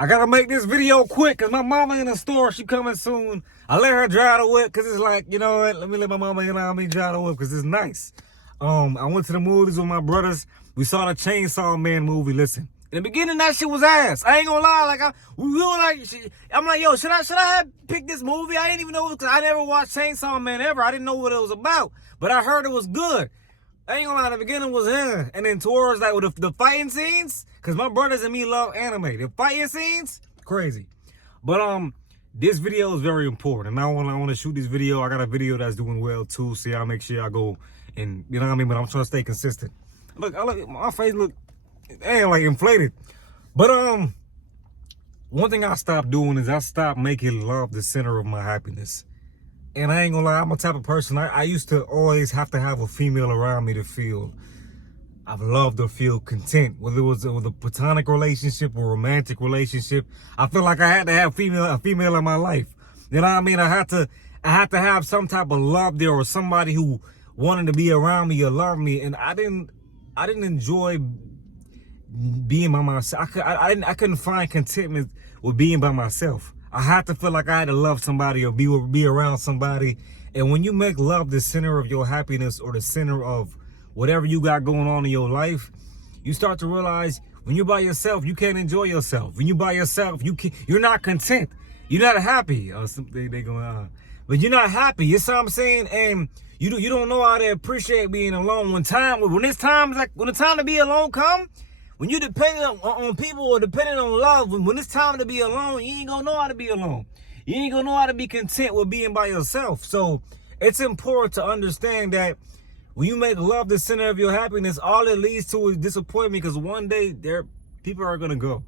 I gotta make this video quick because my mama in the store. She coming soon. I let her drive the whip because it's like, you know what? Let me let my mama drive the whip because it's nice. I went to the movies with my brothers. We saw the Chainsaw Man movie. Listen, in the beginning, that shit was ass. I ain't gonna lie. Like, I'm like, yo, should I have picked this movie? I didn't even know because I never watched Chainsaw Man ever. I didn't know what it was about, but I heard it was good. I ain't gonna lie, the beginning was and then towards like with the fighting scenes, cause my brothers and me love anime. The fighting scenes, crazy. But this video is very important. And I wanna shoot this video. I got a video that's doing well too. So I'll make sure I go and you know what I mean. But I'm trying to stay consistent. Look, my face look like inflated. But one thing I stopped doing is I stopped making love the center of my happiness. And I ain't gonna lie, I'm a type of person, I used to always have to have a female around me to feel I've loved or feel content. Whether it was a platonic relationship or romantic relationship, I feel like I had to have a female in my life. You know what I mean? I had to have some type of love there or somebody who wanted to be around me or love me. And I didn't enjoy being by myself. I couldn't find contentment with being by myself. I had to feel like I had to love somebody or be around somebody. And when you make love the center of your happiness or the center of whatever you got going on in your life, you start to realize when you're by yourself, you can't enjoy yourself. When you're by yourself, you're not content. You're not happy. Or something they going on. But you're not happy. You see what I'm saying? And you don't know how to appreciate being alone. When the time to be alone come, when you're dependent on people or dependent on love, when it's time to be alone, you ain't gonna know how to be alone. You ain't gonna know how to be content with being by yourself. So it's important to understand that when you make love the center of your happiness, all it leads to is disappointment because one day people are gonna go.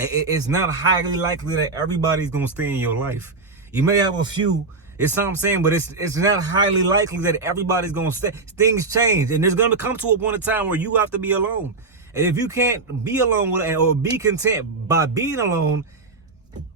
It's not highly likely that everybody's gonna stay in your life. You may have a few, it's what I'm saying, but it's not highly likely that everybody's gonna stay. Things change, and there's gonna come to a point in time where you have to be alone. And if you can't be alone or be content by being alone,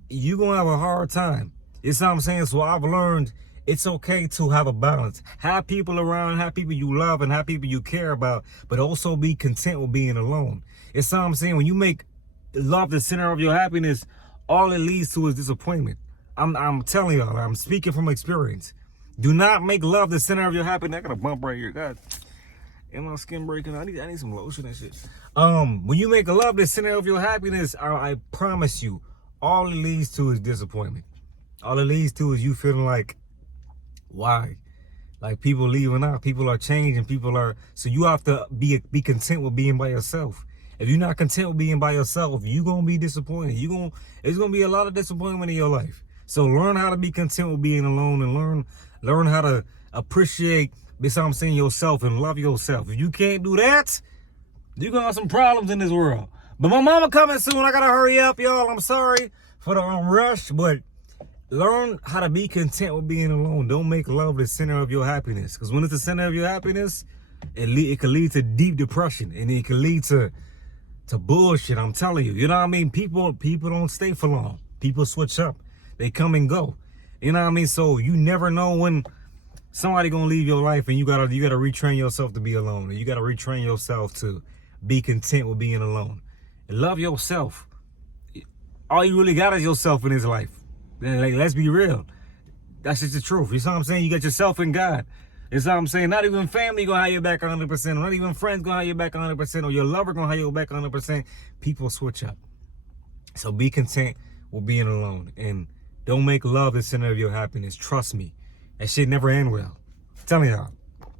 you're going to have a hard time. You see what I'm saying? So I've learned it's okay to have a balance. Have people around, have people you love, and have people you care about, but also be content with being alone. It's what I'm saying. When you make love the center of your happiness, all it leads to is disappointment. I'm telling y'all, I'm speaking from experience. Do not make love the center of your happiness. I got a bump right here, God. And my skin breaking. I need some lotion and shit. When you make love the center of your happiness, I promise you, all it leads to is disappointment. All it leads to is you feeling like, why? Like people leaving out, people are changing, so you have to be content with being by yourself. If you're not content with being by yourself, you're gonna be disappointed. It's gonna be a lot of disappointment in your life. So learn how to be content with being alone and learn how to appreciate besides saying yourself and love yourself. If you can't do that, you're gonna have some problems in this world. But my mama coming soon. I gotta hurry up, y'all. I'm sorry for the rush, but learn how to be content with being alone. Don't make love the center of your happiness. Because when it's the center of your happiness, it can lead to deep depression and it can lead to bullshit. I'm telling you. You know what I mean? People don't stay for long. People switch up. They come and go. You know what I mean? So you never know when somebody gonna leave your life, and you gotta retrain yourself to be alone, and you gotta retrain yourself to be content with being alone. And love yourself. All you really got is yourself in this life. Like, let's be real. That's just the truth. You know what I'm saying? You got yourself in God. You know what I'm saying? Not even family gonna have your back 100%, or not even friends gonna have your back 100%, or your lover gonna have your back 100%. People switch up. So be content with being alone, and don't make love the center of your happiness. Trust me. That shit never end well. I'm telling y'all.